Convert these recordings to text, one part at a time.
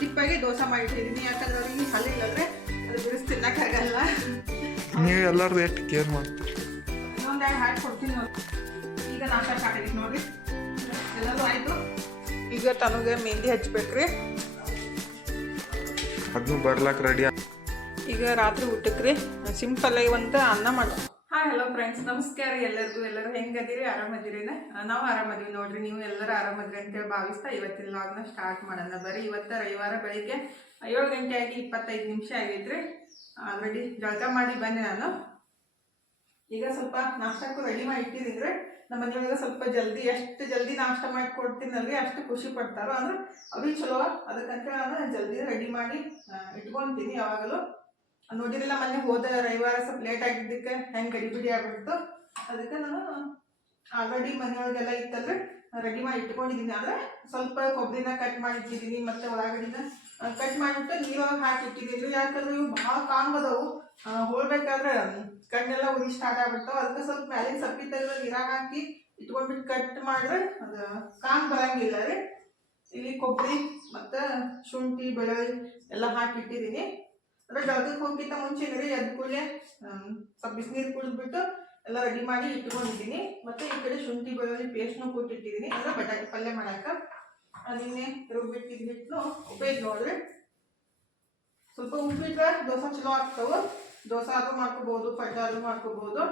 ದಿಪ್ಪಾಗಿ ದೋಸೆ ಮಾಡಿಟ್ಟಿದ್ದೀನಿ. ಯಾಕಂದ್ರೆ ಅವ್ರಿಗೆ ಹಲ್ಲಿಲ್ಲದ್ರೆ ಅದು ಬಿಡಿಸಿ ತಿನ್ನಕ್ಕಾಗಲ್ಲ. ನೀವು ಎಲ್ಲರದು ಎಷ್ಟು ಕೇರ್ ಮಾಡ್ತೀರಿ ಇನ್ನೊಂದು ಎರಡು ಹಾಕಿ ಕೊಡ್ತೀನಿ ನೋಡಿ. ಈಗ ನಾಷ್ಟ ಸ್ಟಾರ್ಟ್ ನೋಡಿ. ಎಲ್ಲರೂ ಆಯಿತು? ಈಗ ತನಗೆ ಮೆಹಂದಿ ಹಚ್ಬೇಕ್ರಿ. ಅದನ್ನು ಬರ್ಲಾಕ್ ರೆಡಿ ಈಗ ರಾತ್ರಿ ಊಟಕ್ಕೆ ರೀ. ಸಿಂಪಲ್ ಆಗಿ ಒಂದು ಅನ್ನ ಮಾಡ. ಹಾಯ್ ಹಲೋ ಫ್ರೆಂಡ್ಸ್ ನಮಸ್ಕಾರ ಎಲ್ಲರಿಗೂ. ಎಲ್ಲರೂ ಹೆಂಗದಿರಿ? ಆರಾಮದಿರಿನ? ನಾವು ಆರಾಮದೀವಿ ನೋಡ್ರಿ. ನೀವು ಎಲ್ಲರೂ ಆರಾಮದ್ರಿ ಅಂತೇಳಿ ಭಾವಿಸ್ತಾ ಇವತ್ತಿನ ಲಾಗ್ನ ಸ್ಟಾರ್ಟ್ ಮಾಡೋಣ. ಬರೀ ಇವತ್ತು ರವಿವಾರ ಬೆಳಿಗ್ಗೆ ಏಳು ಗಂಟೆ ಆಗಿ ಇಪ್ಪತ್ತೈದು ನಿಮಿಷ ಆಗಿದ್ರಿ ಆಲ್ರೆಡಿ ಜಳಕ ಮಾಡಿ ಬನ್ನಿ ನಾನು. ಈಗ ಸ್ವಲ್ಪ ನಾಷ್ಟಕ್ಕೂ ರೆಡಿ ಮಾಡಿ ಇಟ್ಟಿದ್ರೆ ನಮ್ಮ ಮನೆಯೊಳಗೆ ಸ್ವಲ್ಪ ಜಲ್ದಿ, ಎಷ್ಟು ಜಲ್ದಿ ನಾಷ್ಟ ಮಾಡಿ ಕೊಡ್ತೀನಲ್ರಿ, ಅಷ್ಟು ಖುಷಿ ಪಡ್ತಾರೋ. ಅಂದ್ರೆ ಅವ್ರಿಗೆ ಚಲೋ. ಅದಕ್ಕಂತ ನಾನು ಜಲ್ದಿ ರೆಡಿ ಮಾಡಿ ಇಟ್ಕೊಂತೀನಿ ಯಾವಾಗಲೂ. ನೋಡಿರಲಿಲ್ಲ, ಮೊನ್ನೆ ಹೋದ ರವಿವಾರ ಸ್ವಲ್ಪ ಲೇಟ್ ಆಗಿದ್ದಕ್ಕೆ ಹೆಂಗೆ ಗಡಿಬಿಡಿ ಆಗ್ಬಿಡ್ತು. ಅದಕ್ಕೆ ನಾನು ಆಲ್ರೆಡಿ ಮನೆಯೊಳಗೆಲ್ಲ ಇತ್ತಲ್ರಿ ರೆಡಿ ಮಾಡಿ ಇಟ್ಕೊಂಡಿದ್ದೀನಿ. ಆದರೆ ಸ್ವಲ್ಪ ಕೊಬ್ಬರಿನ ಕಟ್ ಮಾಡಿ ಇಟ್ಟಿದ್ದೀನಿ ಮತ್ತೆ ಒಳಗಡಿನ ಕಟ್ ಮಾಡಿಬಿಟ್ಟು ನೀರೊಳಗೆ ಹಾಕಿ ಇಟ್ಟಿದ್ದೀನಿ ಯಾಕಂದ್ರೆ ಇವು ಭಾಳ ಅದಾವು. ಹೋಳ್ಬೇಕಾದ್ರೆ ಕಣ್ಣೆಲ್ಲ ಉರಿ ಸ್ಟಾರ್ಟ್ ಆಗ್ಬಿಡ್ತಾವೆ. ಅದಕ್ಕೆ ಸ್ವಲ್ಪ ಮ್ಯಾಲಿನ ಸಪ್ಪಿ ತೆಗೆದು ನೀರಾಗ ಹಾಕಿ ಇಟ್ಕೊಂಡ್ಬಿಟ್ಟು ಕಟ್ ಮಾಡಿದ್ರೆ ಅದು ಕಾಂಗ್ ಬರಂಗಿಲ್ಲ ರೀ. ಇಲ್ಲಿ ಕೊಬ್ಬರಿ ಮತ್ತು ಶುಂಠಿ, ಬೆಳ್ಳುಳ್ಳಿ ಎಲ್ಲ ಹಾಕಿ ಇಟ್ಟಿದ್ದೀನಿ ಅಂದ್ರೆ ಜಳಕಕ್ಕೆ ಹೋಗಿಂತ ಮುಂಚೆ ರೀ ಅದ್ ಕೂಡಲೇ ಸ್ವಲ್ಪ ಬಿಸಿನೀರು ಕುಡಿದ್ಬಿಟ್ಟು ಎಲ್ಲ ರೆಡಿ ಮಾಡಿ ಇಟ್ಕೊಂಡಿದ್ದೀನಿ ಮತ್ತೆ ಈ ಕಡೆ ಶುಂಠಿ ಬೆಳ್ಳುಳ್ಳಿ ಪೇಸ್ಟ್ನು ಕೊಟ್ಟಿಟ್ಟಿದ್ದೀನಿ ಅಂದ್ರೆ ಬಟಾಟೆ ಪಲ್ಯ ಮಾಡಕ್ಕೆ ಅದನ್ನೇ ರುಬ್ಬಿಟ್ಟಿದ್ಬಿಟ್ಟು ಹಿಟ್ಟು ನೋಡ್ರಿ ಸ್ವಲ್ಪ ಉಪ್ಪಿಟ್ರೆ ದೋಸೆ ಚಲೋ ಆಗ್ತವೆ ದೋಸೆ ಆದ್ರೂ ಮಾಡ್ಕೋಬಹುದು ಪಡ್ಡ ಆದ್ರೂ ಮಾಡ್ಕೋಬಹುದು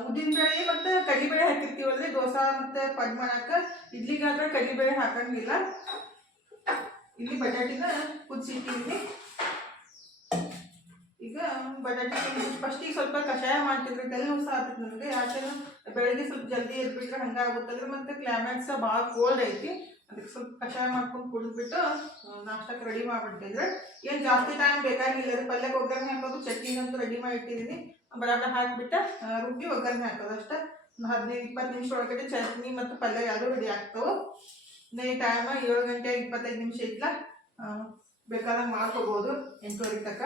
ಉದ್ದಿನ ಬೇಳೆ ಮತ್ತೆ ಕಡಿಬೇಳೆ ಹಾಕಿರ್ತೀವಲ್ರಿ ದೋಸೆ ಮತ್ತೆ ಪಡ್ ಮಾಡಾಕ ಇಡ್ಲಿಗಾದ್ರೆ ಕಡಿಬೇಳೆ ಹಾಕಂಗಿಲ್ಲ ಇಲ್ಲಿ ಬಟಾಟಿನ ಕುದಿಸಿಟ್ಟಿದ್ದೀನಿ ಈಗ ಬಟಾಟೆ ಫಸ್ಟಿಗೆ ಸ್ವಲ್ಪ ಕಷಾಯ ಮಾಡ್ತಿದ್ರೆ, ತಲೆ ಉತ್ಸಾಹ ಆಗ್ತಿತ್ತು ನನಗೆ ಯಾಕಂದ್ರೆ ಬೆಳಗ್ಗೆ ಸ್ವಲ್ಪ ಜಲ್ದಿ ಎದ್ಬಿಟ್ರೆ ಅಂದ್ರೆ ಮತ್ತೆ ಕ್ಲೈಮ್ಯಾಟ್ಸ್ ಭಾಳ ಕೋಲ್ಡ್ ಐತಿ. ಅದಕ್ಕೆ ಸ್ವಲ್ಪ ಕಷಾಯ ಮಾಡ್ಕೊಂಡು ಕುಡಿದ್ಬಿಟ್ಟು ನಾಷ್ಟಕ್ಕೆ ರೆಡಿ ಮಾಡಿಬಿಟ್ಟಿದ್ರೆ ಏನು ಜಾಸ್ತಿ ಟೈಮ್ ಬೇಕಾಗಿಲ್ಲ. ರೀ ಪಲ್ಯಕ್ಕೆ ಒಗ್ಗರಣೆ ಹಾಕೋದು ಚಟ್ನಿಗಂತೂ ರೆಡಿ ಮಾಡಿ ಇಟ್ಟಿದ್ದೀನಿ ಬಟಾಟ ಹಾಕಿಬಿಟ್ಟು ರುಬ್ಬಿ ಒಗ್ಗರಣೆ ಹಾಕೋದು ಅಷ್ಟೇ. ಹದಿನೈದು, ಇಪ್ಪತ್ತು ನಿಮಿಷ ಒಳಗಡೆ ಚಟ್ನಿ ಮತ್ತು ಪಲ್ಯ ಯಾವುದೂ ರೆಡಿ ಆಗ್ತವೆ. ನೇ ಟೈಮ ಏಳು ಗಂಟೆ ಇಪ್ಪತ್ತೈದು ನಿಮಿಷ ಇದ್ಲ ಬೇಕಾದಂಗೆ ಮಾಡ್ಕೋಬೋದು ಎಂಟೂವರೆ ತನಕ.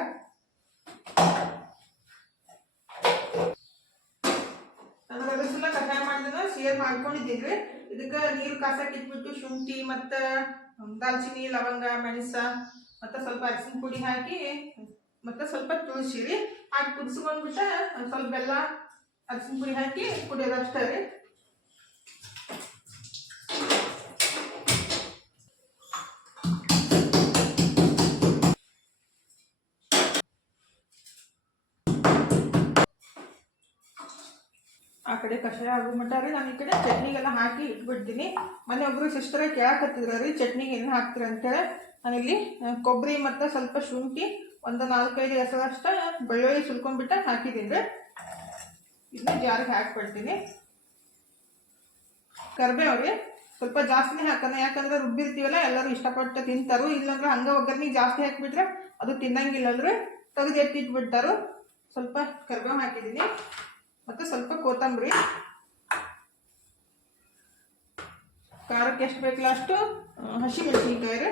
ನಾನು ರಗಸುಲ್ಲ ಕಟಾಯ ಮಾಡಿದ್ರೆ ಶೇರ್ ಮಾಡ್ಕೊಂಡಿದ್ದೀನಿ ಇದಕ್ಕೆ ನೀರು ಕಾಸಕ್ಕೆ ಇಟ್ಬಿಟ್ಟು ಶುಂಠಿ ಮತ್ತು ದಾಲ್ಚಿನ್ನಿ, ಲವಂಗ, ಮೆಣಸ, ಮತ್ತು ಸ್ವಲ್ಪ ಅರಿಶಿನ ಪುಡಿ ಹಾಕಿ, ಮತ್ತು ಸ್ವಲ್ಪ ತುಳಸಿ ರೀ ಹಾಕಿ ಕುದಿಸ್ಕೊಂಡ್ಬಿಟ್ಟು ಸ್ವಲ್ಪ ಬೆಲ್ಲ ಅರಿಶಿನ ಪುಡಿ ಹಾಕಿ ಕುಡಿಯೋದು ರೀ. ಆ ಕಡೆ ಕಷಾಯ ಆಗೋ ರೀ, ನಾನು ಈ ಕಡೆ ಚಟ್ನಿಗೆಲ್ಲ ಹಾಕಿ ಇಟ್ಬಿಡ್ತೀನಿ. ಮನೆ ಒಬ್ಬರು ಸಿಸ್ಟರೇ ಕೇಳಕತ್ತಿದ್ರ ರೀ, ಚಟ್ನಿಗೆ ಏನು ಹಾಕ್ತೀರ ಅಂತೇಳಿ. ನಾನಿಲ್ಲಿ ಕೊಬ್ಬರಿ ಮತ್ತು ಸ್ವಲ್ಪ ಶುಂಠಿ, ಒಂದು ನಾಲ್ಕೈದು ಹೆಸರಷ್ಟ ಬೆಳ್ಳುಳ್ಳಿ ಸುಲ್ಕೊಂಡ್ಬಿಟ್ಟು ಹಾಕಿದ್ದೀನಿ ರೀ. ಇದನ್ನ ಜಾರಿಗೆ ಹಾಕ್ಬಿಡ್ತೀನಿ. ಕರ್ಬೇವು ರೀ ಸ್ವಲ್ಪ ಜಾಸ್ತಿನೇ ಹಾಕೋಣ, ಯಾಕಂದ್ರೆ ರುಬ್ಬಿರ್ತೀವಲ್ಲ, ಎಲ್ಲರೂ ಇಷ್ಟಪಟ್ಟು ತಿಂತಾರು. ಇಲ್ಲಾಂದ್ರೆ ಹಂಗ ಒಗ್ಗರಣೆ ಜಾಸ್ತಿ ಹಾಕಿಬಿಟ್ರೆ ಅದು ತಿನ್ನಂಗಿಲ್ಲ ಅಂದ್ರೆ ತೆಗೆದು ಎತ್ತಿಟ್ಬಿಡ್ತಾರು ಸ್ವಲ್ಪ ಕರ್ಬೇವು ಹಾಕಿದ್ದೀನಿ. ಮತ್ತು ಸ್ವಲ್ಪ ಕೊತ್ತಂಬರಿ. ಖಾರಕ್ಕೆ ಎಷ್ಟು ಬೇಕಲ್ಲ ಅಷ್ಟು? ಹಸಿಮೆಣಸಿನಕಾಯಿ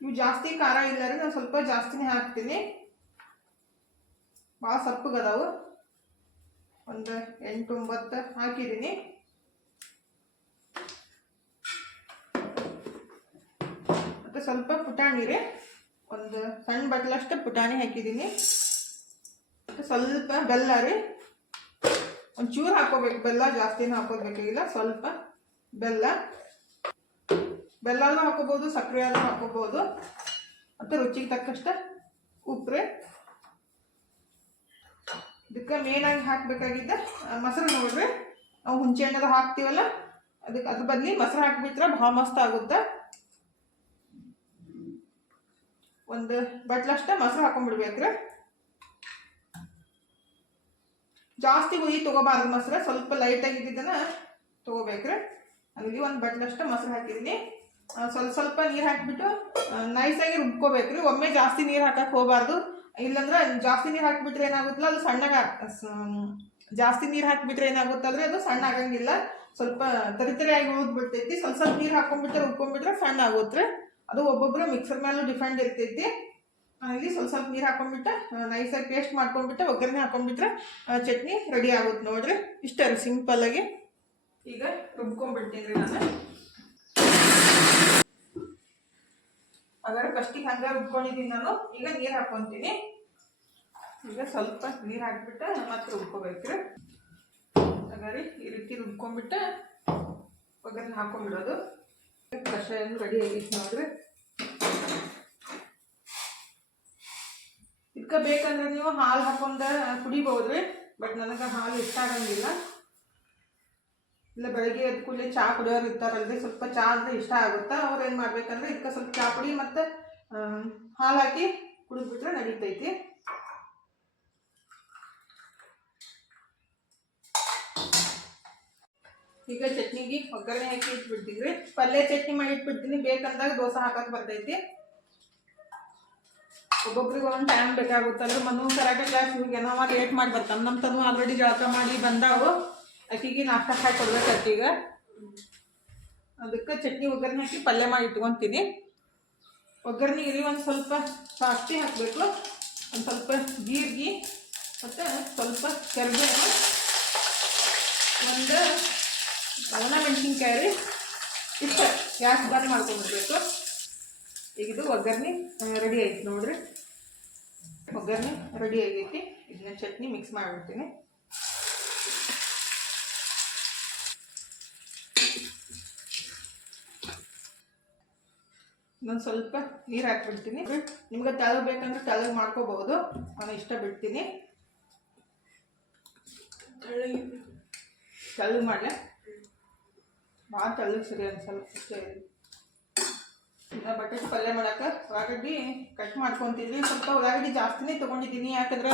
ಇವು ಜಾಸ್ತಿ ಖಾರ ಇಲ್ಲ ರೀ, ನಾನು ಸ್ವಲ್ಪ ಜಾಸ್ತಿನೇ ಹಾಕ್ತೀನಿ. ಭಾಳ ಸಪ್ಪಗದಾವು. ಒಂದು ಎಂಟು ಒಂಬತ್ತು ಹಾಕಿದ್ದೀನಿ. ಮತ್ತು ಸ್ವಲ್ಪ ಪುಟಾಣಿ ರೀ. ಒಂದು ಸಣ್ಣ ಬಟ್ಲಷ್ಟು ಪುಟಾಣಿ ಹಾಕಿದ್ದೀನಿ. ಮತ್ತು ಸ್ವಲ್ಪ ಬೆಲ್ಲ ರೀ. ಒಂಚೂರು ಹಾಕೋಬೇಕು ಬೆಲ್ಲ ಜಾಸ್ತಿನೂ ಹಾಕೋಬೇಕಾಗಿಲ್ಲ ಸ್ವಲ್ಪ ಬೆಲ್ಲ. ಬೆಲ್ಲನೂ ಹಾಕೋಬೋದು ಸಕ್ಕರೆ ಆದ್ರೂ ಹಾಕೋಬೋದು ಮತ್ತು ರುಚಿಗೆ ತಕ್ಕಷ್ಟ ಉಪ್ಪು ಇದಕ್ಕೆ ಮೇನಾಗಿ ಹಾಕಬೇಕಾಗಿದ್ದ ಮೊಸರು ನೋಡ್ರಿ. ನಾವು ಹುಂಚೆ ಹಣ್ಣೆಲ್ಲ ಹಾಕ್ತೀವಲ್ಲ, ಅದಕ್ಕೆ ಅದ್ರ ಬದಲಿ ಮೊಸರು ಹಾಕ್ಬಿಟ್ರೆ ಭಾಳ ಮಸ್ತ್ ಆಗುತ್ತೆ. ಒಂದು ಬಟ್ಲಷ್ಟ ಮೊಸರು ಹಾಕೊಂಡ್ಬಿಡ್ಬೇಕ್ರಿ ಜಾಸ್ತಿ ಹುಯಿ ತಗೋಬಾರ್ದು ಮೊಸರು, ಸ್ವಲ್ಪ ಲೈಟ್ ಆಗಿದ್ದನ್ನ ತಗೋಬೇಕ್ರಿ. ಅಲ್ಲಿ ಒಂದು ಬಟ್ಲಷ್ಟು ಮೊಸರು ಹಾಕಿದ್ದೀನಿ ಸ್ವಲ್ಪ ಸ್ವಲ್ಪ ನೀರು ಹಾಕಿಬಿಟ್ಟು ನೈಸಾಗಿ ರುಬ್ಕೋಬೇಕ್ರಿ. ಒಮ್ಮೆ ಜಾಸ್ತಿ ನೀರು ಹಾಕಕ್ಕೆ ಹೋಗಬಾರ್ದು. ಇಲ್ಲಾಂದ್ರೆ ಜಾಸ್ತಿ ನೀರು ಹಾಕಿಬಿಟ್ರೆ ಏನಾಗುತ್ತಲ್ಲ, ಅದು ಸಣ್ಣಗ ಜಾಸ್ತಿ ನೀರು ಹಾಕಿಬಿಟ್ರೆ ಏನಾಗುತ್ತಂದ್ರೆ ಅದು ಸಣ್ಣ ಆಗಂಗಿಲ್ಲ. ಸ್ವಲ್ಪ ತರಿತರಿಯಾಗಿ ಉಳಿದ್ಬಿಡ್ತೈತಿ. ಸ್ವಲ್ಪ ಸ್ವಲ್ಪ ನೀರು ಹಾಕೊಂಡ್ಬಿಟ್ರೆ, ರುಬ್ಕೊಂಡ್ಬಿಟ್ರೆ ಸಣ್ಣ ಆಗುತ್ತೆ ಅದು ಒಬ್ಬೊಬ್ರು ಮಿಕ್ಸರ್ ಮೇಲೂ ಡಿಫೆಂಡ್ ಇರ್ತೈತಿ. ಇಲ್ಲಿ ಸ್ವಲ್ಪ ಸ್ವಲ್ಪ ನೀರು ಹಾಕೊಂಡ್ಬಿಟ್ಟು ನೈಸಾಗಿ ಪೇಸ್ಟ್ ಮಾಡ್ಕೊಂಡ್ಬಿಟ್ಟು ಒಗ್ಗರಣೆ ಹಾಕೊಂಡ್ಬಿಟ್ರೆ ಚಟ್ನಿ ರೆಡಿ ಆಗುತ್ತೆ ನೋಡ್ರಿ. ಇಷ್ಟೇ ರೀ ಸಿಂಪಲ್ಲಾಗಿ ಈಗ ರುಬ್ಕೊಂಡ್ಬಿಡ್ತೀನಿ ರೀ ನಾನು. ಹಾಗಾದ್ರೆ ಫಸ್ಟಿಗೆ ಹಂಗೆ ರುಬ್ಕೊಂಡಿದ್ದೀನಿ ನಾನು. ಈಗ ನೀರು ಹಾಕೊತೀನಿ. ಈಗ ಸ್ವಲ್ಪ ನೀರು ಹಾಕ್ಬಿಟ್ಟು ಮತ್ತೆ ರುಬ್ಕೋಬೇಕ್ರಿ ಹಾಗಾದ್ರೆ ಈ ರೀತಿ ರುಬ್ಕೊಂಡ್ಬಿಟ್ಟು ಒಗ್ಗರಣೆ ಹಾಕೊಂಡ್ಬಿಡೋದು. ಕಷಾಯ ರೆಡಿ ಆಗೈತಿ ನೋಡ್ರಿ. ಇದಕ್ಕೆ ಬೇಕಂದ್ರೆ ನೀವು ಹಾಲು ಹಾಕೊಂಡ ರೀ ಬಟ್ ನನಗೆ ಹಾಲು ಇಷ್ಟ ಆಗಂಗಿಲ್ಲ. ಇಲ್ಲ ಬೆಳಗ್ಗೆ ಎದ್ದು ಕೂಡಲೇ ಚಹಾ ಕುಡಿಯೋರು ಇರ್ತಾರಲ್ರಿ, ಸ್ವಲ್ಪ ಚಹಾ ಅಂದರೆ ಇಷ್ಟ ಆಗುತ್ತೆ? ಅವ್ರು ಏನು ಮಾಡ್ಬೇಕಂದ್ರೆ ಇದಕ್ಕೆ ಸ್ವಲ್ಪ ಚಹಾ ಪುಡಿ ಮತ್ತು ಹಾಲು ಹಾಕಿ ಕುಡಿದ್ಬಿಟ್ರೆ ನಡೀತೈತಿ. ಈಗ ಚಟ್ನಿಗೆ ಒಗ್ಗರಣೆ ಹಾಕಿ ಇಟ್ಬಿಡ್ತೀವಿ. ಪಲ್ಯ ಚಟ್ನಿ ಮಾಡಿ ಇಟ್ಬಿಡ್ತೀನಿ. ಬೇಕಂದಾಗ ದೋಸೆ ಹಾಕಕ್ಕೆ ಬರ್ತೈತಿ. ಒಬ್ಬೊಬ್ರಿಗೆ ಒಂದೊಂದು ಟೈಮ್ ಬೇಕಾಗುತ್ತಲ್ಲ ಮನು ಕರಾಟೆ ಕ್ಲಾಸ್ ಇವ್ರಿಗೆ ಏನೋ ಲೇಟ್ ಮಾಡಿ ಬರ್ತಾನೆ. ನಮ್ಮ ತನು ಆಲ್ರೆಡಿ ಜಳಕ ಮಾಡಿ ಬಂದಾವು ಅಕ್ಕಿಗೆ ನಾಷ್ಟ ಹಾಕಿ ಕೊಡ್ಬೇಕು ಅಕ್ಕಿಗೆ. ಅದಕ್ಕೆ ಚಟ್ನಿ ಒಗ್ಗರಣೆ ಹಾಕಿ ಪಲ್ಯ ಮಾಡಿ ಇಟ್ಕೊತೀನಿ. ಇಲ್ಲಿ ಒಂದು ಸ್ವಲ್ಪ ಸಾಸ್ತಿ ಹಾಕಬೇಕು. ಒಂದು ಸ್ವಲ್ಪ ಜೀರಿಗೆ ಮತ್ತು ಸ್ವಲ್ಪ ಕರಿಬೇವು. ಒಂದು ಒಣ ಮೆಣಸಿನ್ಕಾಯಿ ಇಷ್ಟ. ಗ್ಯಾಸ್ ಬಂದ್ ಮಾಡ್ಕೊಂಡ್ಬಿಡ್ಬೇಕು. ಈಗ ಇದು ಒಗ್ಗರಣೆ ರೆಡಿ ಆಯ್ತು ನೋಡ್ರಿ. ಒಗ್ಗರಣೆ ರೆಡಿ ಆಗೈತಿ. ಇದನ್ನ ಚಟ್ನಿ ಮಿಕ್ಸ್ ಮಾಡಿಬಿಡ್ತೀನಿ. ನಾನು ಸ್ವಲ್ಪ ನೀರು ಹಾಕ್ಬಿಡ್ತೀನಿ. ನಿಮ್ಗೆ ತೆಳಗ್ ಬೇಕಂದ್ರೆ ತೆಳಗ್ ಮಾಡ್ಕೋಬಹುದು. ನಾನು ಇಷ್ಟ ಬಿಡ್ತೀನಿ. ತೆಳಗ್ ಮಾಡಲೆ? ಭಾಳ ಸರಿ ಅನ್ಸಲ್ಲ. ಅಷ್ಟೇ ಬಟಾಟೆ ಪಲ್ಯ ಮಾಡಕ್ಕ? ಉಳ್ಳಾಗಡ್ಡಿ ಕಟ್ ಮಾಡ್ಕೊತಿದ್ವಿ. ಸ್ವಲ್ಪ ಉಳ್ಳಾಗಡ್ಡಿ ಜಾಸ್ತಿನೇ ತಗೊಂಡಿದ್ದೀನಿ. ಯಾಕಂದ್ರೆ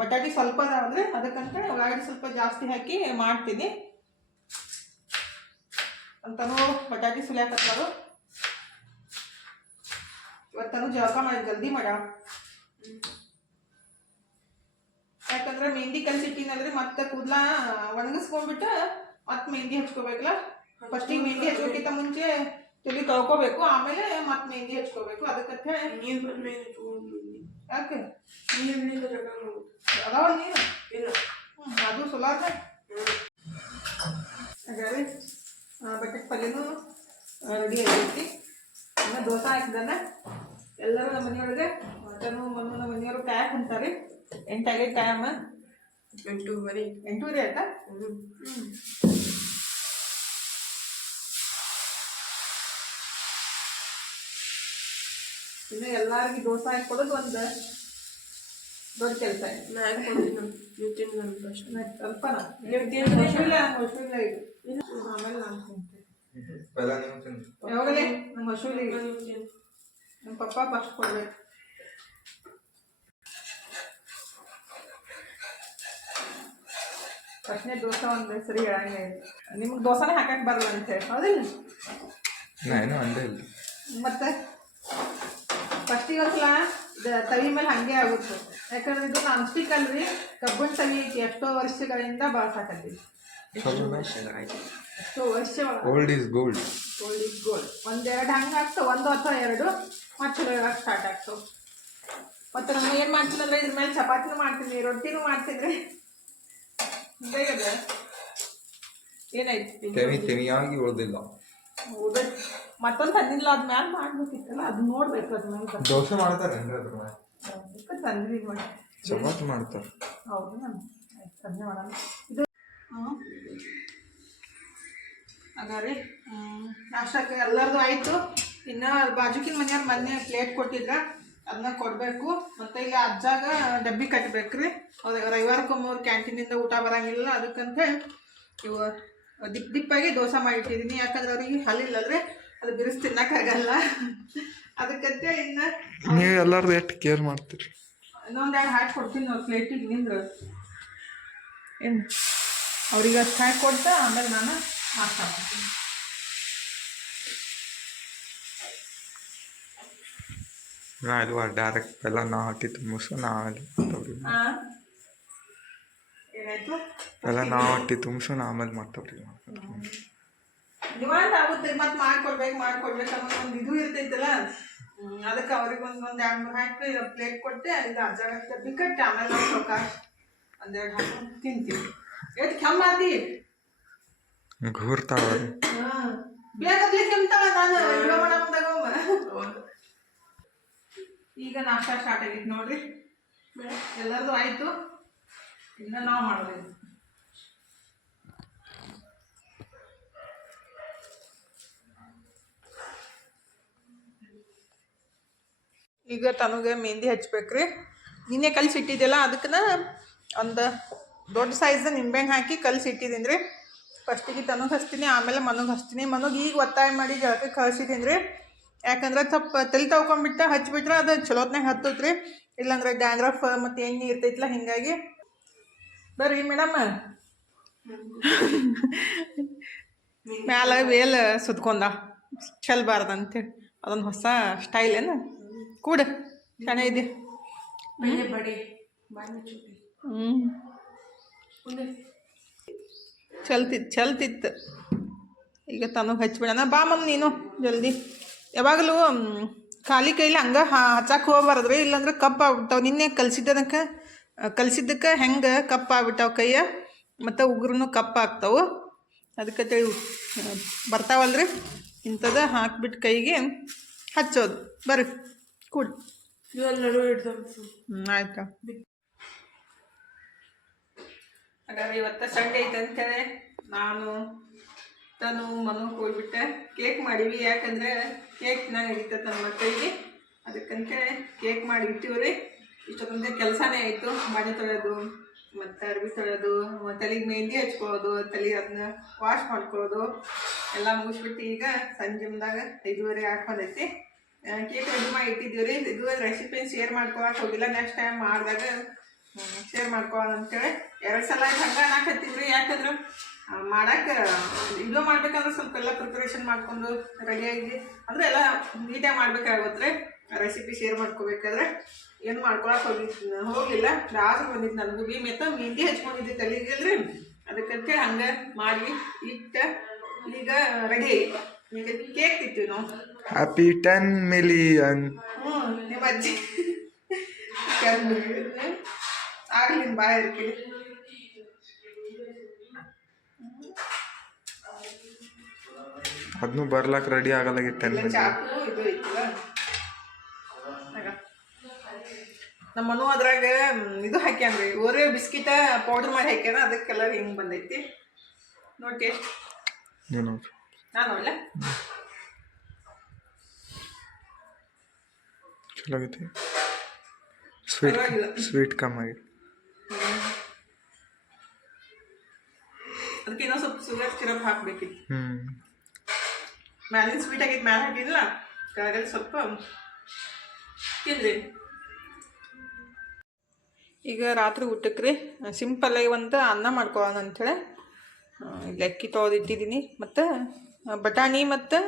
ಬಟಾಟೆ ಸ್ವಲ್ಪ ಅದಾವಂದ್ರೆ ಅದಕ್ಕಂತ ಉಳ್ಳಾಗಡ್ಡಿ ಸ್ವಲ್ಪ ಜಾಸ್ತಿ ಹಾಕಿ ಮಾಡ್ತೀನಿ. ಅಂತನೂ ಬಟಾಟೆ ಸುಲಿಯಾಕತ್ತಾರು ಇವತ್ತನು ಜಳಕ ಮಾಡಿ, ಜಲ್ದಿ ಮಾಡ. ಯಾಕಂದ್ರೆ ಮೆಹಂದಿ ಕಲ್ಸಿಟ್ಟಿನಂದ್ರೆ ಮತ್ತೆ ಕೂದಲ ಒಣಗಿಸ್ಕೊಂಡ್ಬಿಟ್ಟು ಮತ್ತೆ ಮೆಹಂದಿ ಹಚ್ಕೋಬೇಕಲ್ಲ? ಫಸ್ಟಿಗೆ ಮೆಹಂದಿ ಹಚ್ಕೋಕ್ಕಿಂತ ಮುಂಚೆ ತಲೆ ತಗೋಬೇಕು ಆಮೇಲೆ ಮತ್ತೆ ಮೆಹಂದಿ ಹಚ್ಕೋಬೇಕು. ಅದಕ್ಕೆ ಹೇಳಿ ನೀರು ತಗೊಂಡು ಯಾಕೆ? ನೀರು ಅದಾವ ನೀರು? ಇಲ್ಲ. ಅದು ಸುಲಾರ್ದ ಹಾಗಾದ್ರೆ ಬಟ್ಟೆ ಪಲ್ಯನೂ ರೆಡಿ ಆಗೈತಿ. ಇನ್ನು ದೋಸೆ ಹಾಕಿದಾನೆ ಎಲ್ಲರೂ ನಮ್ಮ ಮನೆಯೊಳಗೆ ಮಟನು ಮಣ್ಣು ನಮ್ಮ ಮನೆಯವರು ಕಾಯಕ್ಕೆ ಅಂತಾರೆ ಎಂಟಾಗೈತೆ ಟೈಮ್ ಎಂಟೂವರೆ. ಎಂಟೂವರೆ ಆಯ್ತಾ? ಹ್ಞೂ ಇನ್ನು ಎಲ್ಲಾರ್ಗಿ ದೋಸೆ ಹಾಕಿ ಕೊಡೋದು ಒಂದು ದೊಡ್ಡ ಕೆಲಸ. ನಾ ಕೊಡ್ತೀನಿ ನೀವು ನೀವು ಇಲ್ಲ ಹಸುವಿಲ್ಲ ಇದು. ಆಮೇಲೆ ನಾನು ತಿಂತೀನಿ ನೀವು ಯಾವಾಗಲೇ ಹಸುವಿಲ್ಲ ನೀವು ನಮ್ಮ ಪಪ್ಪ ಫಸ್ಟ್ ಕೊಡ್ಬೇಕು. ಫಸ್ಟ್ನೇ ದೋಸೆ ಒಂದು ಸರಿ ಹೇಳಂಗೆ ನಿಮ್ಗೆ ದೋಸೆನೇ ಹಾಕಕ್ಕೆ ಬರಲ್ಲ ಅಂತ ಹೇಳಿ. ಹೌದಿಲ್ಲ? ನಾನು ಅಂದೇ ಇಲ್ಲ. ಮತ್ತೆ? ಫಸ್ಟಿಗೆ ಒಂದ್ಸಲ ದ- ತವಿ ಮೇಲೆ ಹಂಗೆ ಆಗುತ್ತೆ. ಯಾಕಂದ್ರೆ ಇದು ನಾನ್ ಸ್ಟಿಕ್ ಅಲ್ರಿ ಕಬ್ಬಿಣ ತವಿ ಐತಿ ಎಷ್ಟೋ ವರ್ಷಗಳಿಂದ ಬಳಸಾಕತ್ತೀವಿ ಎಷ್ಟು ವರ್ಷ ಗೋಲ್ಡ್ ಗೋಲ್ಡ್ ಇಸ್ ಗೋಲ್ಡ್ ಒಂದೆರಡು ಹಂಗೆ ಆಗ್ತಾವ ಒಂದು ಅಥವಾ ಎರಡು ಮತ್ತೆ ಸ್ಟಾರ್ಟ್ ಆಗ್ತಾವ ಮತ್ತೆ ನಮ್ಮ ಏನು ಮಾಡ್ತೀನಿ ಅಂದ್ರೆ ಇದ್ರ ಮೇಲೆ ಚಪಾತಿನೂ ಮಾಡ್ತೀನಿ ರೊಟ್ಟಿನೂ ಮಾಡ್ತೀನಿ ಏನಾಯ್ತು? ತೆನಿಯಾಗಿ ಉಳ್ದಿಲ್ಲ. ಮತ್ತೊಂದು ತಂದಿಲ್ಲ ಅದ್ಮ್ಯಾಲ ಮಾಡ್ಬೇಕಿತ್ತಲ್ಲ ಅದು ನೋಡ್ಬೇಕು ಅದ್ಮೇಲೆ ದೋಸೆ ಮಾಡ್ತಾರೆ ತಂದ್ರಿ ಮಾಡಿ ಚಪಾತಿ ಮಾಡ್ತಾರೆ. ಹೌದು ನಾನು ಸಂಜೆ ಮಾಡೋಣ. ಇದು ಹ್ಞೂ ರೀ. ನಾಷ್ಟಕ್ಕೆ ಎಲ್ಲರದು ಆಯಿತು. ಇನ್ನು ಬಾಜುಕಿನ ಮನೆಯವ್ರು ಮೊನ್ನೆ ಪ್ಲೇಟ್ ಕೊಟ್ಟಿದ್ರ. ಅದನ್ನ ಕೊಡಬೇಕು. ಮತ್ತು ಇಲ್ಲಿ ಅಜ್ಜಾಗ ಡಬ್ಬಿ ಕಟ್ಟಬೇಕು ರೀ ಅವ್ರು ರವಿವಾರಕ್ಕೊಮ್ಮೆ ಅವ್ರು ಕ್ಯಾಂಟೀನಿಂದ ಊಟ ಬರಂಗಿಲ್ಲ ಅದಕ್ಕಂತ ಇವು ದಿಪ್ ದಿಪ್ಪಾಗಿ ದೋಸೆ ಮಾಡಿಟ್ಟಿದ್ದೀನಿ. ಯಾಕಂದ್ರೆ ಅವ್ರಿಗೆ ಹಲ್ಲಿಲ್ಲದ್ರೆ ಅದು ಬಿರುಸು ತಿನ್ನಕ್ಕಾಗಲ್ಲ. ಅದಕ್ಕಂತೆ ಇನ್ನು ನೀವು ಎಲ್ಲಾರ್ದು ಎಷ್ಟು ಕೇರ್ ಮಾಡ್ತೀರಿ? ಇನ್ನೊಂದು ಎರಡು ಹಾಕಿ ಕೊಡ್ತೀನಿ ಅವ್ರು ಪ್ಲೇಟಿಗೆ ನಿಂದ್ರು. ಏನು? ಅವ್ರಿಗೆ ಅಷ್ಟು ಹಾಕಿ ಕೊಡ್ತಾ ಆಮೇಲೆ ನಾನು ನಾಷ್ಟ ಮಾಡ್ತೀನಿ ನಾ ಇಲ್ವಾ ಡೈರೆಕ್ಟ್ ಎಲ್ಲ ನಾ ಹಾಕಿ ತುಂಬಿಸು ನಾ ಅಲ್ಲಿ ಎಲ್ಲ ನಾ ಹಾಕಿ ತುಂಬಿಸು ನಾ ಆಮೇಲೆ ಮಾತಾಡ್ರಿ ನಿವಾಂತ ಆಗುತ್ತೆ ಮತ್ತೆ ಮಾಡ್ಕೊಡ್ಬೇಕು ಮಾಡ್ಕೊಡ್ಬೇಕು ಅನ್ನೋ ಒಂದು ಇದು ಇರ್ತೈತಲ್ಲ? ಅದಕ್ಕೆ ಅವ್ರಿಗೆ ಒಂದು ಒಂದು ಎರಡು ಮೂರು ಹಾಕಿ ಪ್ಲೇಟ್ ಕೊಟ್ಟೆ ಇದು ಅಜ್ಜಾಗ ಬಿಕ್ಕಟ್ಟೆ ಕಟ್ಟಿ ಆಮೇಲೆ ನಾವು ಪ್ರಕಾಶ್ ಒಂದೆರಡು ಹಾಕೊಂಡು ತಿಂತೀವಿ ಎಷ್ಟು ಕಮ್ಮಿ ಆದಿ ಘೂರ್ತಾವ ಬೇಕಾದ್ಲಿ ಕೆಮ್ತಾಳ ನಾನು ಮಾಡಮ್ದಾಗ. ಈಗ ನಾಷ್ಟ ಸ್ಟಾರ್ಟ್ ಆಗಿತ್ತು ನೋಡ್ರಿ. ಎಲ್ಲರದು ಆಯ್ತು? ಇನ್ನು ನಾವು ಮಾಡೋದು ಈಗ ತನಗೆ ಮೆಹಂದಿ ಹಚ್ಬೇಕ್ರಿ. ನಿನ್ನೆ ಕಲಸಿ ಇಟ್ಟಿದ್ದೆಲ್ಲ ಅದಕ್ಕನ ಒಂದು ದೊಡ್ಡ ಸೈಜ್ ನಿಂಬೆಹಣ್ಣು ಹಾಕಿ ಕಲಸಿ ಇಟ್ಟಿದ್ದೀನಿ ರೀ ಫಸ್ಟಿಗೆ ತನಗೆ ಹಚ್ತೀನಿ, ಆಮೇಲೆ ಮನಗೆ ಹಚ್ತೀನಿ. ಮನಗೆ ಈಗ ಒತ್ತಾಯ ಮಾಡಿ ಜಳಕ್ಕೆ ಕಳ್ಸಿದ್ದೀನಿ ರೀ ಯಾಕಂದ್ರೆ ತಪ್ಪು ತಲೆ ತಗೊಂಬಿಟ್ಟು ಹಚ್ಬಿಟ್ರೆ ಅದು ಚಲೋತ್ನಾಗ ಹತ್ತತ್ರಿ. ಇಲ್ಲಾಂದ್ರೆ ಡ್ಯಾಂಡ್ರಫ್ ಮತ್ತು ಎಣ್ಣೆ ಇರ್ತೈತಲ್ಲ ಹಿಂಗಾಗಿ. ಬರ್ರಿ ಮೇಡಮ್. ಮ್ಯಾಲ ವೇಲ್ ಸುತ್ಕೊಂಡ. ಚೆಲ್ಬಾರ್ದಂತೇಳಿ ಅದೊಂದು ಹೊಸ ಸ್ಟೈಲ್ ಏನು? ಕೂಡ ಚೆನ್ನಾಗಿದೆ ಹ್ಞೂ ಚಲ್ತಿತ್ತು ಚಲ್ತಿತ್ತು. ಈಗ ತಾನು ಹಚ್ಬಿಡೋಣ. ಬಾಮಮ್ಮ ನೀನು ಜಲ್ದಿ. ಯಾವಾಗಲೂ ಖಾಲಿ ಕೈಲಿ ಹಂಗೆ ಹಚ್ಚಾಕೆ ಹೋಗ್ಬಾರ್ದ್ರಿ ಇಲ್ಲಾಂದ್ರೆ ಕಪ್ಪ ಆಗ್ಬಿಟ್ಟಾವೆ ನಿನ್ನೆ ಕಲಿಸಿದ್ದನಕ್ಕೆ ಕಲಿಸಿದ್ದಕ್ಕೆ ಹೆಂಗೆ ಕಪ್ಪ ಆಗ್ಬಿಟ್ಟಾವೆ ಕೈಯ? ಮತ್ತು ಉಗುರು ಕಪ್ಪ ಆಗ್ತಾವೆ. ಅದಕ್ಕೆ ತಿಳಿ ಬರ್ತಾವಲ್ರಿ. ಇಂಥದ್ದು ಹಾಕ್ಬಿಟ್ಟು ಕೈಗೆ ಹಚ್ಚೋದು. ಬರ್ರಿ. ಕೊಡು. ಇವೆಲ್ಲರೂ ನಡುವೆ ಹಿಡ್ದು ಆಯ್ತಾ. ಹಾಗಾದ್ರೆ ಇವತ್ತ ಸಂಡೆ ಐತೆ ಅಂತಾನೆ ನಾನು ತನು ಮನು ಹೋಗ್ಬಿಟ್ಟೆ ಕೇಕ್ ಮಾಡಿವಿ ಯಾಕಂದ್ರೆ ಕೇಕ್ ನಾನು ಹಿಡಿತೈತೆ ನನ್ನ ಮಕ್ಕಳಿಗೆ. ಅದಕ್ಕಂತೇಳಿ ಕೇಕ್ ಮಾಡಿ ಇಟ್ಟಿವ್ರಿ ಇಷ್ಟೊತ್ತಂತೆ ಕೆಲಸನೇ ಆಯಿತು. ಮನೆ ತೊಳೆಯೋದು ಮತ್ತು ಅರ್ಬಿ ತೊಳೆಯೋದು ತಲೆಗೆ ಮೆಹಂದಿ ಹಚ್ಕೊಳ್ಳೋದು ತಲೆಗೆ ಅದನ್ನ ವಾಶ್ ಮಾಡ್ಕೊಳ್ಳೋದು ಎಲ್ಲ ಮುಗಿಸ್ಬಿಟ್ಟು ಈಗ ಸಂಜೆ ಮುಂದಾಗ ಐದುವರೆ ಹಾಕೊಂಡೈತಿ ಕೇಕ್ ರೆಡಿ ಮಾಡಿ ಇಟ್ಟಿದ್ದೀವಿ ರೀ ಇದು ರೆಸಿಪಿ ಶೇರ್ ಮಾಡ್ಕೊಳಕ್ಕೆ ಹೋಗಿಲ್ಲ. ನೆಕ್ಸ್ಟ್ ಟೈಮ್ ಮಾಡಿದಾಗ ಶೇರ್ ಮಾಡ್ಕೊಳ್ಳೋಣ ಅಂತೇಳಿ. ಎರಡು ಸಲ ಹಂಗೆ ಅನ್ನಕತ್ತೀವಿ ಯಾಕಂದ್ರೆ ಮಾಡೋಕ್ಕೆ ವಿಡಿಯೋ ಮಾಡ್ಬೇಕಂದ್ರೆ ಸ್ವಲ್ಪ ಎಲ್ಲ ಪ್ರಿಪ್ರೇಷನ್ ಮಾಡ್ಕೊಂಡು ರೆಡಿಯಾಗಿ ಅಂದರೆ ಎಲ್ಲ ನೀಟಾಗಿ ಮಾಡ್ಬೇಕಾಗುತ್ತೆ ರೆಸಿಪಿ ಶೇರ್ ಮಾಡ್ಕೋಬೇಕಾದ್ರೆ. ಏನು ಮಾಡ್ಕೊಳಕ್ಕೆ ಹೋಗಿ, ಹೋಗಿಲ್ಲ. ರಾತ್ರಿ ಬಂದಿದ್ದು ನನಗೂ. ಬಿ ಮೆತ್ತ ಮೆಹಂದಿ ಹಚ್ಕೊಂಡಿದ್ದೆ ತಲೆಗಿಲ್ರಿ ಅದಕ್ಕೆ ಹಂಗೆ ಮಾಡಿ ಇಟ್ಟ ಈಗ ರೆಡಿ ಈಗ ಕೇಕ್ ತಿಂತೀವಿ ನಾವು. ಹ್ಯಾಪಿ ಟೆನ್ ಮಿಲಿಯನ್ ನಿಮ್ಮ ಅಜ್ಜಿ. ಬಾಯ್ ಅದನ್ನು ಬರ್ಲಾಕ್ ರೆಡಿ ಆಗಲ್ಲ ಟೆನ್ ಚಾಕು ಇದು ಐತಲ್ಲ. ನಮ್ಮ ಮನು ಅದ್ರಾಗ ಇದು ಓರಿಯೋ ಬಿಸ್ಕಿಟ ಪೌಡರ್ ಮಾಡಿ ಹಾಕ್ಯಾನ ಅದಕ್ಕೆ ಕಲರ್ ಹಿಂಗೆ ಬಂದೈತಿ. ನೋಡಿ ಟೇಸ್ಟ್ ನೀನು ನಾನು ಒಳ್ಳೆ ಚಲೋ ಆಗೈತಿ ಸ್ವೀಟ್ ಸ್ವೀಟ್ ಸ್ವೀಟ್ ಕಮ್ಮಿ ಅದಕ್ಕೆ ಇನ್ನೊಂದು ಸ್ವಲ್ಪ ಶುಗರ್ ಸಿರಪ್ ಹಾಕ್ಬೇಕಿತ್ತು ಹ್ಞೂ ಮ್ಯಾಲಿನ ಸ್ವೀಟ್ ಆಗಿತ್ತು ಮ್ಯಾಲ ಹಾಕಿದ್ಲ ಕೆಳಗಡೆ ಸ್ವಲ್ಪ ತಿಂದ್ರಿ ಈಗ ರಾತ್ರಿ ಊಟಕ್ಕೆ ರೀ ಆಗಿ ಒಂದು ಅನ್ನ ಮಾಡ್ಕೊಳ್ಳೋಣ ಅಂಥೇಳಿ ಇಲ್ಲಿ ಅಕ್ಕಿ ತೊಳೆದಿಟ್ಟಿದ್ದೀನಿ ಮತ್ತು ಬಟಾಣಿ ಮತ್ತು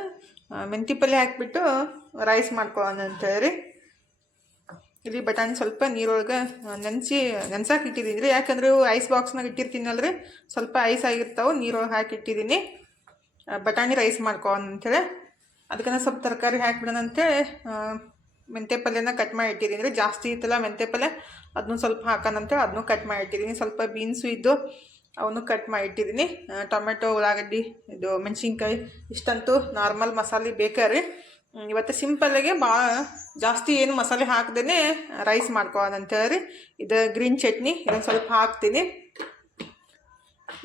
ಮೆಂತಿ ಪಲ್ಯ ಹಾಕಿಬಿಟ್ಟು ರೈಸ್ ಮಾಡ್ಕೊಳ್ಳೋಣ ಅಂತೇಳಿ ರೀ. ಇಲ್ಲಿ ಬಟಾಣಿ ಸ್ವಲ್ಪ ನೀರೊಳಗೆ ನೆನೆಸಿ ನೆನ್ಸಕ್ಕೆ ಇಟ್ಟಿದ್ದೀನಿ. ರೀ ಯಾಕಂದ್ರೆ ಐಸ್ ಬಾಕ್ಸ್ನಾಗ ಇಟ್ಟಿರ್ತೀನಲ್ಲ ರೀ ಸ್ವಲ್ಪ ಐಸ್ ಆಗಿರ್ತಾವೆ ನೀರೊಳಗೆ ಹಾಕಿ ಇಟ್ಟಿದ್ದೀನಿ. ಬಟಾಣಿ ರೈಸ್ ಮಾಡ್ಕೊ ಅಂಥೇಳಿ ಅದಕ್ಕೆ ಸ್ವಲ್ಪ ತರಕಾರಿ ಹಾಕಿಬಿಡೋಣ ಅಂತೇಳಿ ಮೆಂತ್ಯ ಪಲ್ಯನ ಕಟ್ ಮಾಡಿ ಇಟ್ಟಿದ್ದೀನಿ. ರೀ ಜಾಸ್ತಿ ಇತ್ತಲ್ಲ ಮೆಂತ್ಯ ಪಲ್ಯ ಅದನ್ನು ಸ್ವಲ್ಪ ಹಾಕೋಣ ಅಂತೇಳಿ ಅದನ್ನು ಕಟ್ ಮಾಡಿ ಇಟ್ಟಿದ್ದೀನಿ. ಸ್ವಲ್ಪ ಬೀನ್ಸು ಇದ್ದು ಅವನು ಕಟ್ ಮಾಡಿ ಇಟ್ಟಿದ್ದೀನಿ. ಟೊಮೆಟೊ ಉಳ್ಳಾಗಡ್ಡಿ ಇದು ಮೆಣಸಿನ್ಕಾಯಿ ಇಷ್ಟಂತೂ ನಾರ್ಮಲ್ ಮಸಾಲೆ ಬೇಕಾ ರೀ. ಹ್ಮ್, ಇವತ್ತು ಸಿಂಪಲ್ಲಾಗೆ ಭಾಳ ಜಾಸ್ತಿ ಏನು ಮಸಾಲೆ ಹಾಕ್ದೇ ರೈಸ್ ರೀ ಇದು ಗ್ರೀನ್ ಚಟ್ನಿ, ಇನ್ನೊಂದು ಸ್ವಲ್ಪ ಹಾಕ್ತೀನಿ.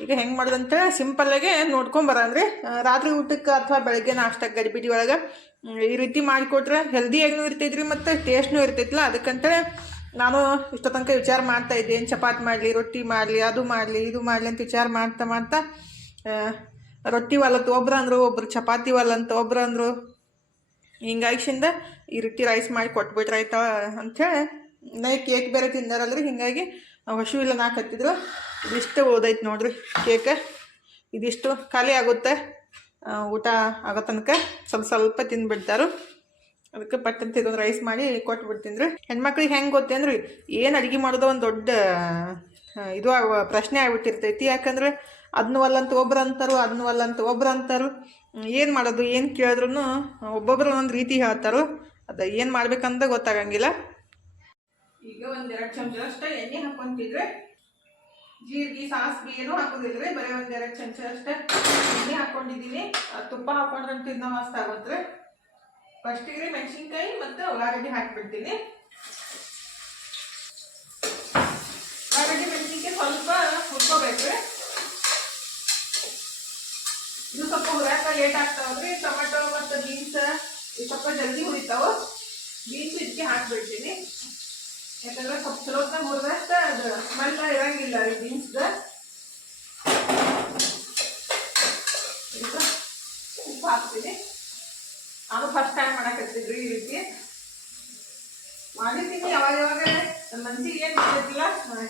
ಈಗ ಹೆಂಗೆ ಮಾಡೋದಂತ ಸಿಂಪಲ್ಲಾಗೆ ನೋಡ್ಕೊಂಬರಂದ್ರೆ ರಾತ್ರಿ ಊಟಕ್ಕೆ ಅಥವಾ ಬೆಳಗ್ಗೆ ನಾಷ್ಟಕ್ಕೆ ಗಡಿಬಿಡಿ ಒಳಗೆ ಈ ರೀತಿ ಮಾಡಿಕೊಟ್ರೆ ಹೆಲ್ದಿಯಾಗೂ ಇರ್ತೈತ್ರಿ ಮತ್ತು ಟೇಸ್ಟ್ನೂ ಇರ್ತೈತಿಲ್ಲ ಅದಕ್ಕಂತೇಳಿ ನಾನು ಇಷ್ಟೋ ತನಕ ವಿಚಾರ ಮಾಡ್ತಾ ಇದ್ದೆ. ಏನು ಚಪಾತಿ ಮಾಡಲಿ, ರೊಟ್ಟಿ ಮಾಡಲಿ, ಅದು ಮಾಡಲಿ, ಇದು ಮಾಡಲಿ ಅಂತ ವಿಚಾರ ಮಾಡ್ತಾ ಮಾಡ್ತಾ ರೊಟ್ಟಿ ಒಲ್ಲಂತ ಒಬ್ರು ಅಂದರು, ಒಬ್ರು ಚಪಾತಿ ಒಲ್ಲಂತ ಒಬ್ರು ಅಂದರು ಹಿಂಗಾಗಿಸಿಂದ ಈ ರೀತಿ ರೈಸ್ ಮಾಡಿ ಕೊಟ್ಬಿಟ್ರೆ ಆಯ್ತಾ ಅಂಥೇಳಿ ನೈ ಕೇಕ್ ಬೇರೆ ತಿಂದಾರಲ್ರಿ, ಹಿಂಗಾಗಿ ಹಸು ಇಲ್ಲ ನಾಕತ್ತಿದ್ರು ಇದಿಷ್ಟು ಓದೈತೆ ನೋಡಿರಿ ಕೇಕ ಇದಿಷ್ಟು ಖಾಲಿ ಆಗುತ್ತೆ. ಊಟ ಆಗೋ ತನಕ ಸ್ವಲ್ಪ ಸ್ವಲ್ಪ ತಿಂದ್ಬಿಡ್ತಾರು. ಅದಕ್ಕೆ ಪಟ್ಟಂತ ಇದೊಂದು ರೈಸ್ ಮಾಡಿ ಕೊಟ್ಬಿಡ್ತೀನಿ ರೀ ಹೆಣ್ಮಕ್ಳಿಗೆ ಹೆಂಗೆ ಗೊತ್ತೇನ್ರಿ ಏನು ಅಡುಗೆ ಮಾಡೋದು ಒಂದು ದೊಡ್ಡ ಇದು ಪ್ರಶ್ನೆ ಆಗ್ಬಿಟ್ಟಿರ್ತೈತಿ. ಯಾಕಂದ್ರೆ ಅದನ್ನು ಅಲ್ಲಂತ ಒಬ್ರು ಅಂತಾರು ಅದನ್ನು ಒಲ್ಲಂತ ಒಬ್ರು ಅಂತಾರು. ಏನು ಮಾಡೋದು, ಏನು ಕೇಳಿದ್ರು ಒಬ್ಬೊಬ್ರು ಒಂದೊಂದು ರೀತಿ ಹೇಳ್ತಾರು. ಅದು ಏನು ಮಾಡ್ಬೇಕಂತ ಗೊತ್ತಾಗಂಗಿಲ್ಲ. ಈಗ ಒಂದೆರಡು ಚಮಚ ಅಷ್ಟೇ ಎಣ್ಣೆ ಹಾಕೊಂತಿದ್ರೆ, ಜೀರಿಗೆ, ಸಾಸಿವೆ ಏನು ಹಾಕೋದಿಲ್ಲ ರೀ ಬರೀ ಒಂದ್ ಎರಡು ಚಮಚ ಅಷ್ಟೇ ಎಣ್ಣೆ ಹಾಕೊಂಡಿದ್ದೀನಿ. ತುಪ್ಪ ಹಾಕೊಂಡ್ರೆ ತಿನ್ನೋ ಮಸ್ತ್ ಆಗುತ್ತೆ ಫಸ್ಟಿಗೆ ಮೆಣಸಿನ್ಕಾಯಿ ಮತ್ತು ಉಳ್ಳಾಗಡ್ಡಿ ಹಾಕ್ಬಿಡ್ತೀನಿ. ಉಳ್ಳಾಗಡ್ಡಿ, ಮೆಣಸಿನ್ಕಾಯಿ ಸ್ವಲ್ಪ ಹುರ್ಕೋಬೇಕ್ರಿ. ಇದು ಸ್ವಲ್ಪ ಹುರಾಕ ಲೇಟ್ ಆಗ್ತಾವಲ್ರಿ ಟೊಮೆಟೊ ಮತ್ತು ಬೀನ್ಸ್ ಸ್ವಲ್ಪ ಜಲ್ದಿ ಹುರಿತಾವ. ಬೀನ್ಸ್ ಇದಕ್ಕೆ ಹಾಕ್ಬಿಡ್ತೀನಿ. ಯಾಕಂದ್ರೆ ಸ್ವಲ್ಪ ಚಲೋ ಹೊತ್ನಾಗ ಹುರಿದಷ್ಟ ಅದು ಸ್ಮೆಲ್ ಇರಂಗಿಲ್ಲ ರೀ ಬೀನ್ಸ್ದ ಉಪ್ಪು ಹಾಕ್ತೀನಿ. ನಾನು ಫಸ್ಟ್ ಟೈಮ್ ಮಾಡಕತ್ತಿದ್ರಿ ಈ ರೀತಿ. ಮಾಡಿದ್ದೀನಿ ಯಾವಾಗ ಯಾವಾಗ ನನ್ನ ಮನ್ಸಿಗೆ ಏನು ಮಾಡಿರ್ತಿಲ್ಲ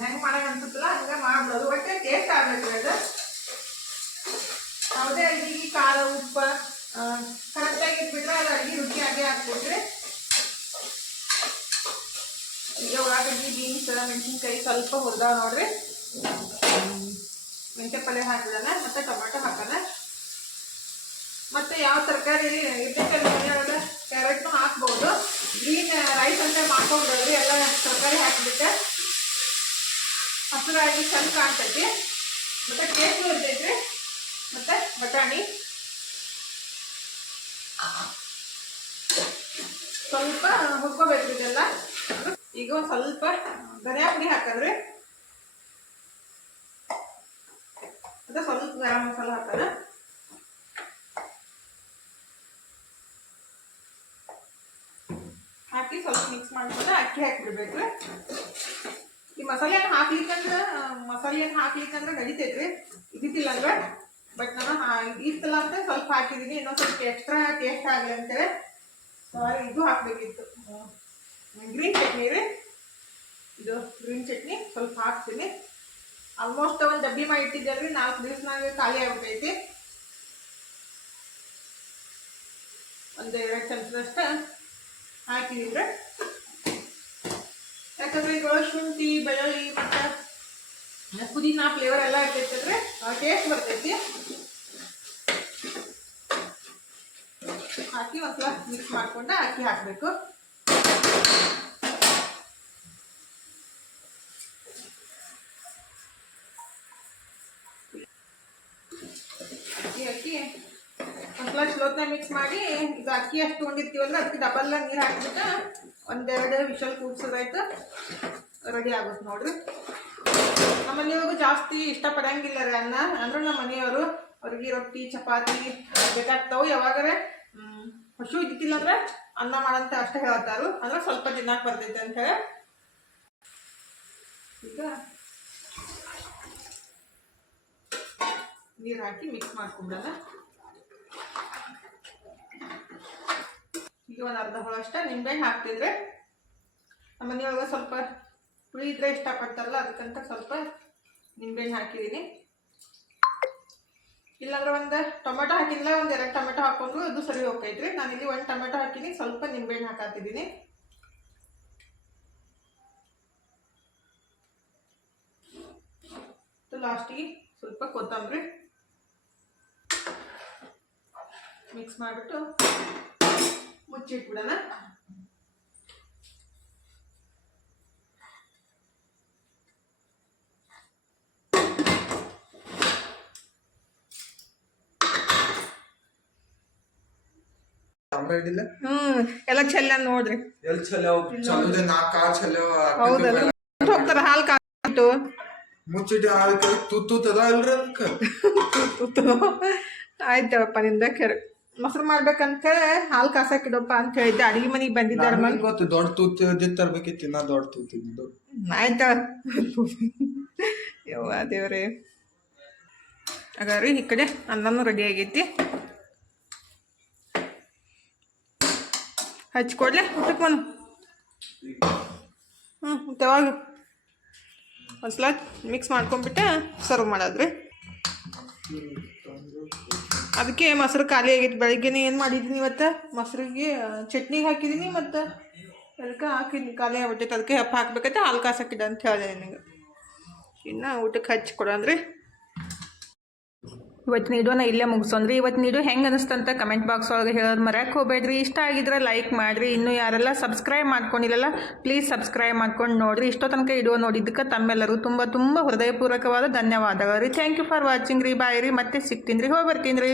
ಹೆಂಗೆ ಮಾಡಕ್ ಅನ್ಸುತ್ತಲ್ಲ, ಹಂಗೆ ಮಾಡ್ಬೋದು. ಒಟ್ಟೆ ಟೇಸ್ಟ್ ಆಗ್ಬೇಕು ಅದು. ಯಾವುದೇ ಅಡಿಗೆ ಖಾರ, ಉಪ್ಪು ಕರೆಕ್ಟಾಗಿ ಇಟ್ಬಿಟ್ರೆ ಅದು ಅಡಿಗೆ ರುಚಿಯಾಗೇ ಹಾಕ್ಬಿಟ್ರೆ ಈಗ ಉಳ್ಳಾಗಡ್ಡಿ ಬೀನ್ಸ್, ಮೆಣಸಿನ್ಕಾಯಿ ಸ್ವಲ್ಪ ಹುರಿದಾವ ನೋಡ್ರಿ. ಮೆಂತ್ಯ ಪಲ್ಯ ಹಾಕಿದಾನ, ಮತ್ತೆ ಟೊಮೆಟೊ ಹಾಕೋಣ. ಮತ್ತೆ ಯಾವ ತರಕಾರಿ ಇರ್ತೈತಲ್ಲ ಕ್ಯಾರೆಟ್ನು ಹಾಕ್ಬೋದು. ಗ್ರೀನ್ ರೈಸ್ ಅಂತ ಮಾಡ್ಕೊಂಡ್ರಿ ಎಲ್ಲ ತರಕಾರಿ ಹಾಕ್ಬಿಟ್ಟೆ. ಹಸಿರಾಗಿ ಚಂದ ಕಾಣ್ತೈತಿ. ಮತ್ತೆ ಟೇಸ್ಟು ಇರ್ತೈತ್ರಿ ಮತ್ತೆ ಬಟಾಣಿ ಸ್ವಲ್ಪ ಹುರ್ಕೋಬೇಕು ಇದೆಲ್ಲ. ಈಗ ಒಂದು ಸ್ವಲ್ಪ ಧನಿಯಾ ಪುಡಿ ಹಾಕದ್ರಿ ಅದು ಸ್ವಲ್ಪ ಗರಂ ಮಸಾಲ ಹಾಕೋಣ ಹಾಕಿ ಸ್ವಲ್ಪ ಮಿಕ್ಸ್ ಮಾಡ್ಕೊಂಡು ಅಕ್ಕಿ ಹಾಕಿಬಿಡ್ಬೇಕು. ಈ ಮಸಾಲೆ ಏನು ಹಾಕ್ಲಿಕ್ಕಂದ್ರೆ ಮಸಾಲೆ ಏನು ಹಾಕ್ಲಿಕ್ಕಂದ್ರೆ ನಡಿತೈತ್ರಿ. ಇದ್ದಿದ್ದಿಲ್ಲ ಅಂದ್ರೆ ಬಟ್ ನಾನು ಸಲ ಅಂತ ಸ್ವಲ್ಪ ಹಾಕಿದ್ದೀನಿ ಇನ್ನೊಂದು ಸ್ವಲ್ಪ ಎಕ್ಸ್ಟ್ರಾ ಟೇಸ್ಟ್ ಆಗಲಿ ಅಂತೇಳಿ. ಸಾರಿ, ಇದು ಹಾಕಬೇಕಿತ್ತು. ಗ್ರೀನ್ ಚಟ್ನಿ ಇದೆ. ಇದು ಗ್ರೀನ್ ಚಟ್ನಿ, ಸ್ವಲ್ಪ ಹಾಕ್ತೀನಿ. ಆಲ್ಮೋಸ್ಟ್ ಒಂದು ಡಬ್ಬಿ ಮಾಡಿ ಇಟ್ಟಿದ್ದಲ್ರಿ ನಾಲ್ಕು ದಿವ್ಸನಾಗ ಖಾಲಿ ಆಗ್ಬಿಟ್ಟೈತಿ ಒಂದು ಎರಡು ಚಮಚದಷ್ಟು ಹಾಕಿದ್ದೀನಿ ಯಾಕಂದ್ರೆ ಇದ್ರೊಳಗೆ ಶುಂಠಿ, ಬೆಳ್ಳುಳ್ಳಿ, ಮತ್ತು ಪುದೀನ ಫ್ಲೇವರ್ ಎಲ್ಲ ಇರ್ತೈತಲ್ರಿ ಟೇಸ್ಟ್ ಬರ್ತೈತಿ. ಹಾಕಿ ಒಂದ್ಸಲ ಮಿಕ್ಸ್ ಮಾಡ್ಕೊಂಡು ಅಕ್ಕಿ ಹಾಕಬೇಕು. ಅಕ್ಕಿ ಒಂದ್ಸಲ ಚಲೋತ್ನ ಮಿಕ್ಸ್ ಮಾಡಿ, ಈಗ ಅಕ್ಕಿ ಅಷ್ಟು ತೊಗೊಂಡಿರ್ತೀವಲ್ಲ ಅದಕ್ಕೆ ಡಬಲ್ ನೀರು ಹಾಕ್ಬಿಟ್ಟು ಒಂದೆರಡು ವಿಷಲ್ ಕೂಗ್ಸೋದಾಯ್ತು ರೆಡಿ ಆಗುತ್ತೆ ನೋಡ್ರಿ. ನಮ್ಮ ಮನೆಯವರು ಜಾಸ್ತಿ ಇಷ್ಟಪಡಂಗಿಲ್ಲ ರೀ ಅನ್ನ. ಅಂದ್ರೆ ನಮ್ಮ ಮನೆಯವರು ಅವ್ರಿಗೆ ರೊಟ್ಟಿ, ಚಪಾತಿ ಬೇಕಾಗ್ತಾವೆ ಯಾವಾಗರೆ ಹಸು ಇದ್ದಿಲ್ಲ ಅಂದ್ರೆ ಅನ್ನ ಮಾಡಂತ ಅಷ್ಟೇ ಹೇಳ್ತಾರು. ಅಂದ್ರೆ ಸ್ವಲ್ಪ ತಿನ್ನಕ್ಕೆ ಬರ್ತೈತೆ ಅಂತ ಹೇಳಿ. ಈಗ ನೀರು ಹಾಕಿ ಮಿಕ್ಸ್ ಮಾಡ್ಕೊಂಡಲ್ಲ ಈಗ ಒಂದು ಅರ್ಧ ಹೊಳ ಅಷ್ಟೇ ನಿಂಬೆ ಹಾಕ್ತಿದ್ರೆ. ನಮ್ಮ ಮನೆಯೊಳಗೆ ಸ್ವಲ್ಪ ಹುಳಿ ಇದ್ರೆ ಇಷ್ಟಪಡ್ತಾರಲ್ಲ, ಅದಕ್ಕಂತ ಸ್ವಲ್ಪ ನಿಂಬೆಹಣ್ಣು ಹಾಕಿದ್ದೀನಿ. ಇಲ್ಲಾಂದ್ರೆ ಒಂದು ಟೊಮೆಟೊ ಹಾಕಿಲ್ಲ ಒಂದು ಎರಡು ಟೊಮೆಟೊ ಹಾಕೊಂಡು ಅದು ಸರಿ ಹೋಗ್ತೈತ್ರಿ. ನಾನು ಇಲ್ಲಿ ಒಂದು ಟೊಮೆಟೊ ಹಾಕಿನಿ, ಸ್ವಲ್ಪ ನಿಂಬೆಹಣ್ಣು ಹಾಕಾತಿದ್ದೀನಿ. ಲಾಸ್ಟಿಗೆ ಸ್ವಲ್ಪ ಕೊತ್ತಂಬರಿ. ಮಿಕ್ಸ್ ಮಾಡಿಬಿಟ್ಟು ಮುಚ್ಚಿಟ್ಬಿಡೋಣ. ಹ್ಮ್ ಎಲ್ಲ ಚೆಲ್ಲ ನೋಡ್ರಿ. ಎಲ್ ಚಲೋ ನಾಲ್ಕು ಕಾಲ್ ಚಲೋ ಹೌದಲ್ಲ ಹೋಗ್ತಾರ ಹಾಲು ಮುಚ್ಚಿಟ್ಟು ತುತ್ತದ ಅಲ್ರಿ ಅದಕ್ಕೆ ಆಯ್ತಪ್ಪ ನಿಂದ ಕೆರೆ ಮೊಸರು ಮಾಡ್ಬೇಕಂತ ಹಾಲ್ ಕಾಸಾಕಿಡಪ್ಪ ಅಂತ ಹೇಳಿದ್ದೆ. ಅಡಿಗೆ ಮನೆಗೆ ಬಂದಿದ್ದಾರೆ ಮನೆ. ಗೊತ್ತು ದೊಡ್ಡ ತೂತು ಇದ್ದಿದ್ದು ತರ್ಬೇಕಿತ್ತು ಇನ್ನ ದೊಡ್ಡ ತೂತು ಇದ್ದು ಆಯ್ತಾ ಯವ್ವ ದೇವ್ರಿ. ಹಾಗಾದ್ರೆ ಈ ಕಡೆ ಅನ್ನನೂ ರೆಡಿ ಆಗೈತಿ. ಹಚ್ಕೊಡ್ಲೆ ಊಟಕ್ಕೆ ಮನು ಹ್ಞೂ ತವಾಗ ಒಂದು ಒಂದ್ಸಲ ಮಿಕ್ಸ್ ಮಾಡ್ಕೊಂಡ್ಬಿಟ್ಟೆ ಸರ್ವ್ ಮಾಡಾದ್ರಿ ಅದಕ್ಕೆ ಮೊಸರು ಖಾಲಿ ಆಗಿತ್ತು ಬೆಳಿಗ್ಗೆನೇ ಏನು ಮಾಡಿದ್ದೀನಿ ಇವತ್ತು? ಮೊಸರಿಗೆ ಚಟ್ನಿಗೆ ಹಾಕಿದ್ದೀನಿ ಮತ್ತು ಅದಕ್ಕೆ ಹಾಕಿದ್ದೀನಿ ಖಾಲಿ ಆಗ್ಬಿಟ್ಟೈತೆ. ಅದಕ್ಕೆ ಹಪ್ಪ ಹಾಕ್ಬೇಕೈತೆ ಹಾಲು ಕಾಸಕ್ಕಿಡ ಅಂತ ಹೇಳಿದೆ ನಿನಗೆ. ಇನ್ನು ಊಟಕ್ಕೆ ಹಚ್ಚಿ ಕೊಡಂದ್ರಿ. ಇವತ್ತಿನ ವಿಡಿಯೋನ ಇಲ್ಲೇ ಮುಗಿಸೋನ್ರಿ ಇವತ್ತಿನ ವಿಡಿಯೋ ಹೆಂಗೆ ಅನಿಸ್ತಂತ ಕಮೆಂಟ್ ಬಾಕ್ಸ್ ಒಳಗೆ ಹೇಳೋದು ಮರ್ಯಾಕೆ ಹೋಗ್ಬೇಡ್ರಿ. ಇಷ್ಟ ಆಗಿದ್ರೆ ಲೈಕ್ ಮಾಡಿರಿ. ಇನ್ನೂ ಯಾರೆಲ್ಲ ಸಬ್ಸ್ಕ್ರೈಬ್ ಮಾಡ್ಕೊಂಡಿಲ್ಲಲ್ಲ ಪ್ಲೀಸ್ ಸಬ್ಸ್ಕ್ರೈಬ್ ಮಾಡ್ಕೊಂಡು ನೋಡಿರಿ. ಇಷ್ಟೋ ತನಕ ವಿಡಿಯೋ ನೋಡಿದ್ದಕ್ಕೆ ತಮ್ಮೆಲ್ಲರೂ ತುಂಬ ತುಂಬ ಹೃದಯಪೂರ್ವಕವಾದ ಧನ್ಯವಾದಗಳು ರೀ. ಥ್ಯಾಂಕ್ ಯು ಫಾರ್ ವಾಚಿಂಗ್ ರೀ. ಬಾಯ್ ರೀ. ಮತ್ತೆ ಸಿಗ್ತೀನಿ ರೀ. ಹೋಗಿ ಬರ್ತೀನಿ ರೀ.